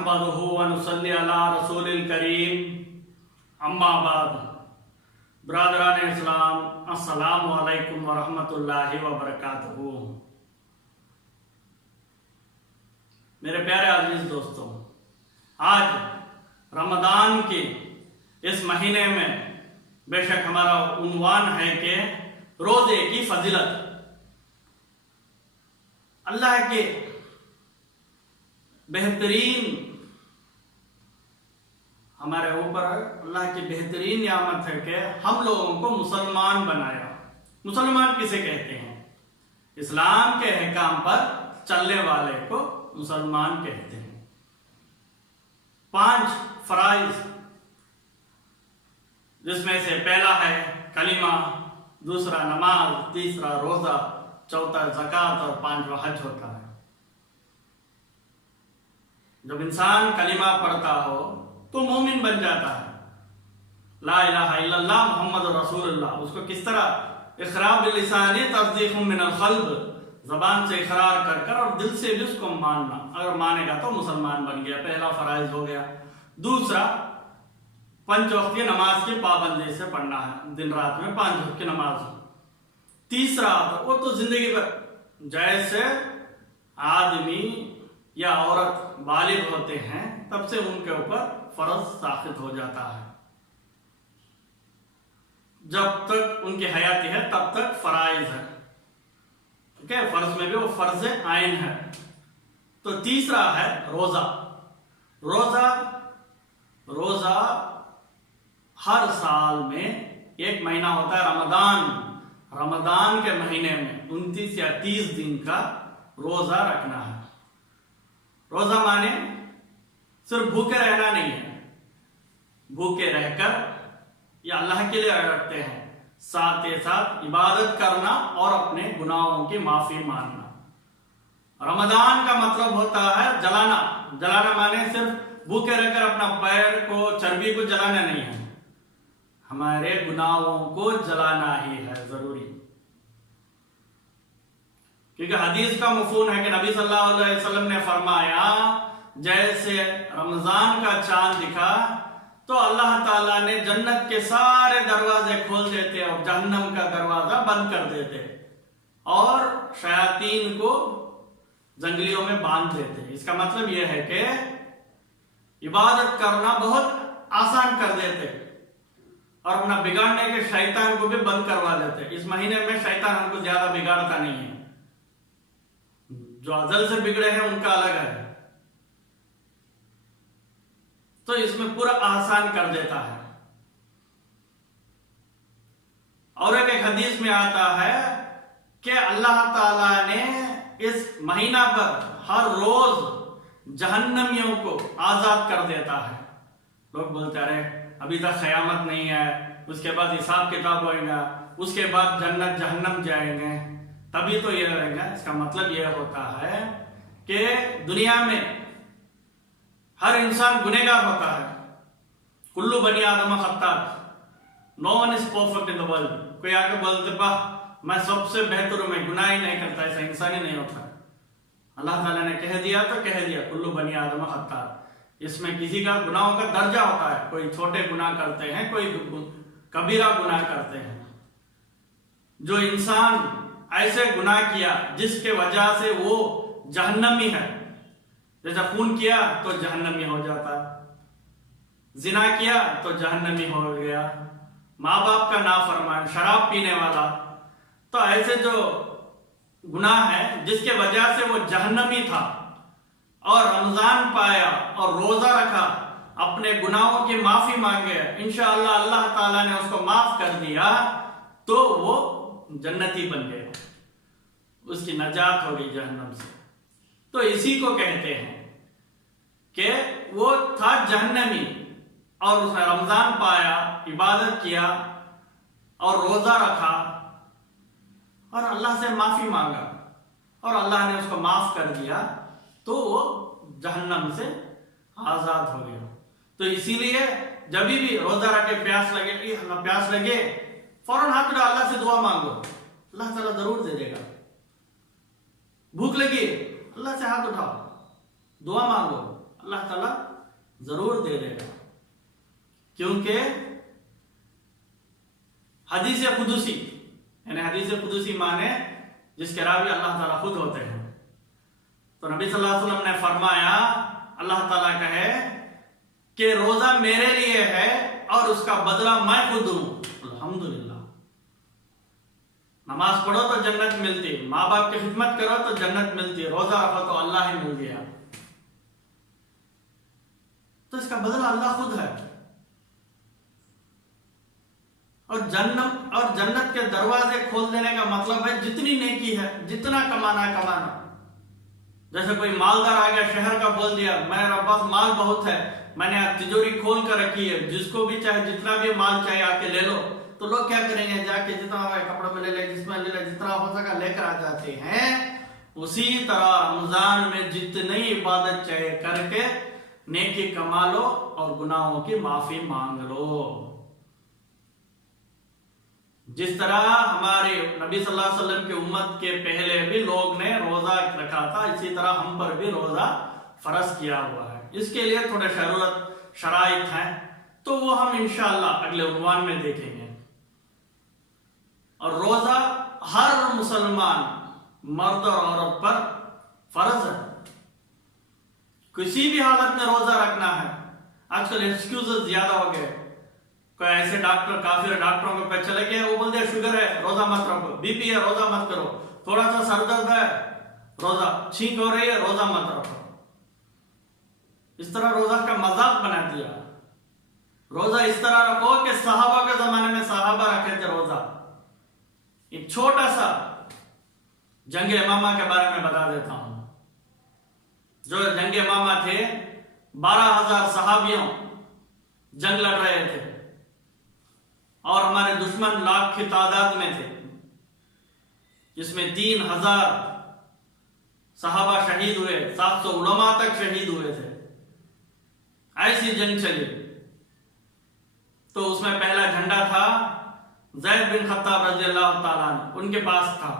नहमदुहु व नुसल्ली अला रसूलिल करीम अम्मा बाद। ब्रादरान इस्लाम, अस्सलामु अलैकुम व रहमतुल्लाहि व बरकातुहू। मेरे प्यारे अजीज दोस्तों, आज रमज़ान के इस महीने में बेशक हमारा उन्वान है कि रोज़े की फजीलत। अल्लाह के बेहतरीन हमारे ऊपर अल्लाह की बेहतरीन नियामत है कि हम लोगों को मुसलमान बनाया। मुसलमान किसे कहते हैं? इस्लाम के अहकाम पर चलने वाले को मुसलमान कहते हैं। 5 फराइज, जिसमें से पहला है कलिमा, दूसरा नमाज, तीसरा रोजा, चौथा ज़कात और 5वां हज होता है। जब इंसान कलिमा पढ़ता हो तो मोमिन बन जाता है। ला इलाहा इल्लल्लाह मुहम्मद रसूलुल्लाह, उसको किस तरह इक़रार बिल लिसानी तस्दीक़ुम मिनल क़ल्ब, ज़बान से इक़रार कर कर और दिल से भी उसको मानना। अगर मानेगा तो मुसलमान बन गया, पहला फराइज हो गया। दूसरा, 5 वक्त की नमाज की पाबंदी से पढ़ना है, दिन रात में 5 वक्त की नमाज। तीसरा, वो तो जिंदगी भर जैसे आदमी या औरत बालिग होते हैं तब से उनके ऊपर फर्ज साबित हो जाता है। जब तक उनकी हयाती है तब तक फराइज है, ठीक है। फर्ज में भी वो फर्ज आइन है। तो तीसरा है रोजा। रोजा हर साल में एक महीना होता है रमजान के महीने में 29 या 30 दिन का रोजा रखना है। रोजा माने सिर्फ भूखे रहना नहीं है, भूखे रहकर या अल्लाह के लिए रखते हैं, साथ ही साथ इबादत करना और अपने गुनाहों की माफी मांगना। रमजान का मतलब होता है जलाना माने सिर्फ भूखे रहकर अपना पैर को, चर्बी को जलाना नहीं है, हमारे गुनाहों को जलाना ही है जरूरी। क्योंकि हदीस का मफहूम है कि नबी सल्लल्लाहु अलैहि वसल्लम ने फरमाया, जैसे रमजान का चांद दिखा तो अल्लाह ताला ने जन्नत के सारे दरवाजे खोल देते और जहन्नम का दरवाजा बंद कर देते और शयातीन को जंगलियों में बांध देते। इसका मतलब यह है कि इबादत करना बहुत आसान कर देते और अपना बिगाड़ने के शैतान को भी बंद करवा देते। इस महीने में शैतान हमको ज्यादा बिगाड़ता नहीं है, जो अज़ल से बिगड़े हैं उनका अलग है। तो इसमें पूरा आसान कर देता है। और एक हदीस में आता है कि अल्लाह ताला ने इस महीना पर हर रोज जहन्नमियों को आजाद कर देता है। लोग बोलते रहे अभी तक क़यामत नहीं है, उसके बाद हिसाब किताब होगा, उसके बाद जन्नत जहन्नम जाएंगे, तभी तो ये रहेगा। इसका मतलब यह होता है कि दुनिया में हर इंसान गुनहगार होता है। कुल्लु बनी आदम खत्ता, no one is perfect in the world. कोई आके बोलते पा मैं सबसे बेहतर हूं, मैं गुनाह ही नहीं करता, ऐसा इंसान ही नहीं होता। अल्लाह ताला ने कह दिया तो कह दिया, कुल्लु बनी आदम खत्ता। इसमें किसी का गुनाहों का दर्जा होता है, कोई छोटे गुनाह करते हैं, कोई कबीरा गुनाह करते हैं। जो इंसान ऐसे गुनाह किया जिसके वजह से वो जहन्नमी है, जैसा खून किया तो जहन्नमी हो जाता, जिना किया तो जहन्नमी हो गया, माँ बाप का नाफरमान, शराब पीने वाला, तो ऐसे जो गुनाह है जिसके वजह से वो जहन्नमी था और रमजान पाया और रोजा रखा, अपने गुनाहों की माफी मांगे, इंशाअल्लाह अल्लाह ताला ने उसको माफ कर दिया तो वो जन्नती बन गया, उसकी नजात हो गई जहन्नम से। तो इसी को कहते हैं कि वो था जहन्नमी और उसने रमजान पाया, इबादत किया और रोजा रखा और अल्लाह से माफी मांगा और अल्लाह ने उसको माफ कर दिया तो वो जहन्नम से आजाद हो गया। तो इसीलिए जब भी रोजा रखे प्यास लगे फौरन हाथ उठा अल्लाह से दुआ मांगो, अल्लाह ताला जरूर दे देगा। भूख लगी अल्लाह से हाथ उठाओ, दुआ मांगो, اللہ تعالیٰ ضرور دے دے گا، کیونکہ حدیث قدسی، یعنی حدیث قدسی مانے جس کے راوی اللہ تعالیٰ خود ہوتے ہیں. تو نبی صلی اللہ علیہ وسلم نے فرمایا، اللہ تعالیٰ کہے کہ روزہ میرے لیے ہے اور اس کا بدلہ میں خود دوں. الحمدللہ. نماز پڑھو تو جنت ملتی، ماں باپ کی خدمت کرو تو جنت ملتی، روزہ رکھو تو اللہ ہی مل گیا. تو اس کا بدلہ اللہ خود ہے. اور جنت کے دروازے کھول دینے کا مطلب ہے جتنی نیکی ہے، جتنا کمانا ہے کمانا. جیسے کوئی مالدار آ گیا شہر کا، بول دیا میرے پاس مال بہت ہے، میں نے تجوری کھول کر رکھی ہے، جس کو بھی چاہے جتنا بھی مال چاہیے آ کے لے لو. تو لوگ کیا کریں گے؟ جا کے جتنا کپڑوں میں لے لے، جس میں لے لے، جتنا ہو سکا لے کر آ جاتے ہیں. اسی طرح رمضان میں جتنی عبادت چاہیے کر کے نیکی کما لو اور گناہوں کی معافی مانگ لو. جس طرح ہمارے نبی صلی اللہ علیہ وسلم کی امت کے پہلے بھی لوگ نے روزہ رکھا تھا، اسی طرح ہم پر بھی روزہ فرض کیا ہوا ہے. اس کے لیے تھوڑے شرائط ہیں، تو وہ ہم انشاءاللہ اگلے عنوان میں دیکھیں گے. اور روزہ ہر مسلمان مرد اور عورت پر فرض ہے. کسی بھی حالت میں روزہ رکھنا ہے. آج کل ایکسکیوزز زیادہ ہو گئے. کوئی ایسے ڈاکٹر کافر ڈاکٹروں کے پاس چلے گئے، وہ بولتے ہیں شوگر ہے روزہ مت رکھو، بی پی ہے روزہ مت کرو، تھوڑا سا سر درد ہے روزہ، چھینک ہو رہی ہے روزہ مت رکھو. اس طرح روزہ کا مذاق بنا دیا. روزہ اس طرح رکھو کہ صحابہ کے زمانے میں صحابہ رکھے تھے روزہ. ایک چھوٹا سا جنگ امامہ کے بارے میں بتا دیتا ہوں. جو جنگ امامہ تھے، 12,000 صحابیوں جنگ لڑ رہے تھے اور ہمارے دشمن لاکھ کی تعداد میں تھے، جس میں 3,000 صحابہ شہید ہوئے، 700 علماء تک شہید ہوئے تھے. ایسی جنگ چلی. تو اس میں پہلا جھنڈا تھا زید بن خطاب رضی اللہ تعالیٰ عنہ، ان کے پاس تھا.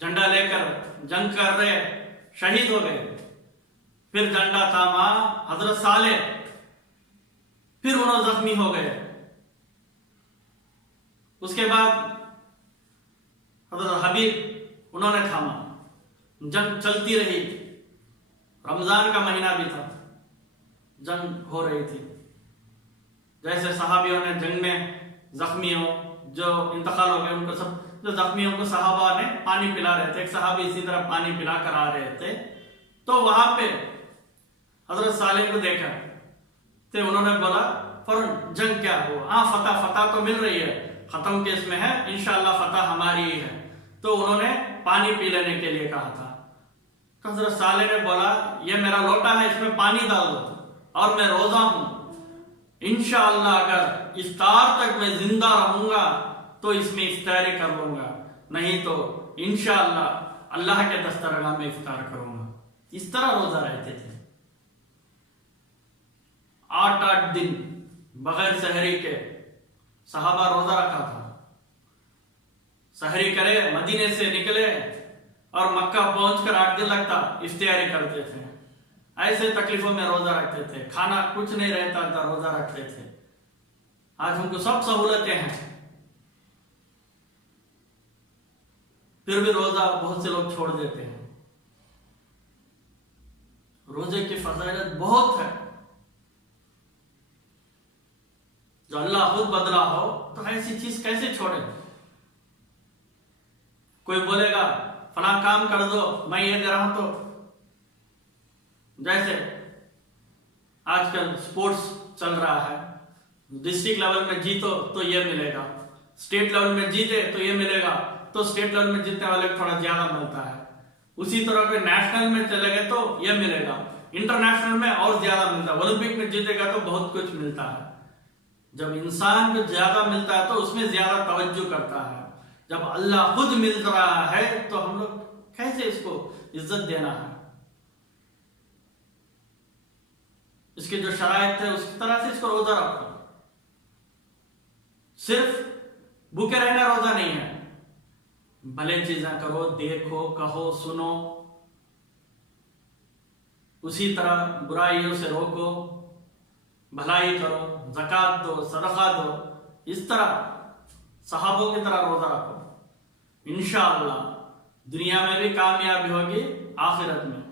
جھنڈا لے کر جنگ کر رہے، شہید ہو گئے. پھر جھنڈا تھاما حضرت صالح، پھر انہوں زخمی ہو گئے. اس کے بعد حضرت حبیب انہوں نے تھاما. جنگ چلتی رہی. رمضان کا مہینہ بھی تھا، جنگ ہو رہی تھی. جیسے صحابیوں نے جنگ میں زخمیوں جو انتقال ہو گئے، ان کو سب جو زخمیوں کو صحابہ نے پانی پلا رہے تھے. ایک صحابی اسی طرح پانی پلا کر آ رہے تھے، تو وہاں پہ حضرت صالح کو دیکھا تو انہوں نے بولا فوراً جنگ کیا ہو؟ ہاں فتح تو مل رہی ہے، ختم کیس میں ہے، انشاءاللہ فتح ہماری ہی ہے. تو انہوں نے پانی پی لینے کے لیے کہا تھا. تو حضرت صالح نے بولا یہ میرا لوٹا ہے، اس میں پانی ڈال دو اور میں روزہ ہوں، انشاءاللہ اگر افطار تک میں زندہ رہوں گا تو اس میں افطاری کر لوں گا، نہیں تو انشاءاللہ اللہ کے دسترگاہ میں افطار کروں گا. اس طرح روزہ رہتے تھے. 8 دن بغیر سحری کے صحابہ روزہ رکھا تھا. سحری کرے، مدینے سے نکلے اور مکہ پہنچ کر 8 دن لگتا، افطاری کرتے تھے. ایسے تکلیفوں میں روزہ رکھتے تھے. کھانا کچھ نہیں رہتا تھا، روزہ رکھتے تھے. آج ہم کو سب سہولتیں ہیں، پھر بھی روزہ بہت سے لوگ چھوڑ دیتے ہیں. روزے کی فضیلت بہت ہے. جو اللہ خود بدلا ہو تو ایسی چیز کیسے چھوڑے؟ کوئی بولے گا فلاں کام کر دو، میں یہ دے رہا ہوں. تو جیسے آج کل سپورٹس چل رہا ہے، ڈسٹرکٹ لیول میں جیتو تو یہ ملے گا، اسٹیٹ لیول میں جیتے تو یہ ملے گا، تو اسٹیٹ لیول میں جیتنے والے کو تھوڑا زیادہ ملتا ہے. اسی طرح کوئی نیشنل میں چلے گئے تو یہ ملے گا، انٹرنیشنل میں اور زیادہ ملتا ہے، اولمپک میں جیتے گا تو بہت کچھ ملتا ہے. جب انسان کو زیادہ ملتا ہے تو اس میں زیادہ توجہ کرتا ہے. جب اللہ خود مل رہا ہے تو ہم لوگ کیسے اس کو عزت دینا ہے؟ اس کے جو شرائط ہے اس طرح سے اس کو روزہ رکھو. صرف بھوکے رہنا روزہ نہیں ہے، بھلے چیزیں کرو، دیکھو، کہو، سنو. उसी तरह बुराइयों से रोको, भलाई करो, ज़कात दो, सदका दो, इस तरह सहाबों की तरह रोज़ा रखो। इंशाअल्लाह दुनिया में भी कामयाबी होगी, आखिरत में।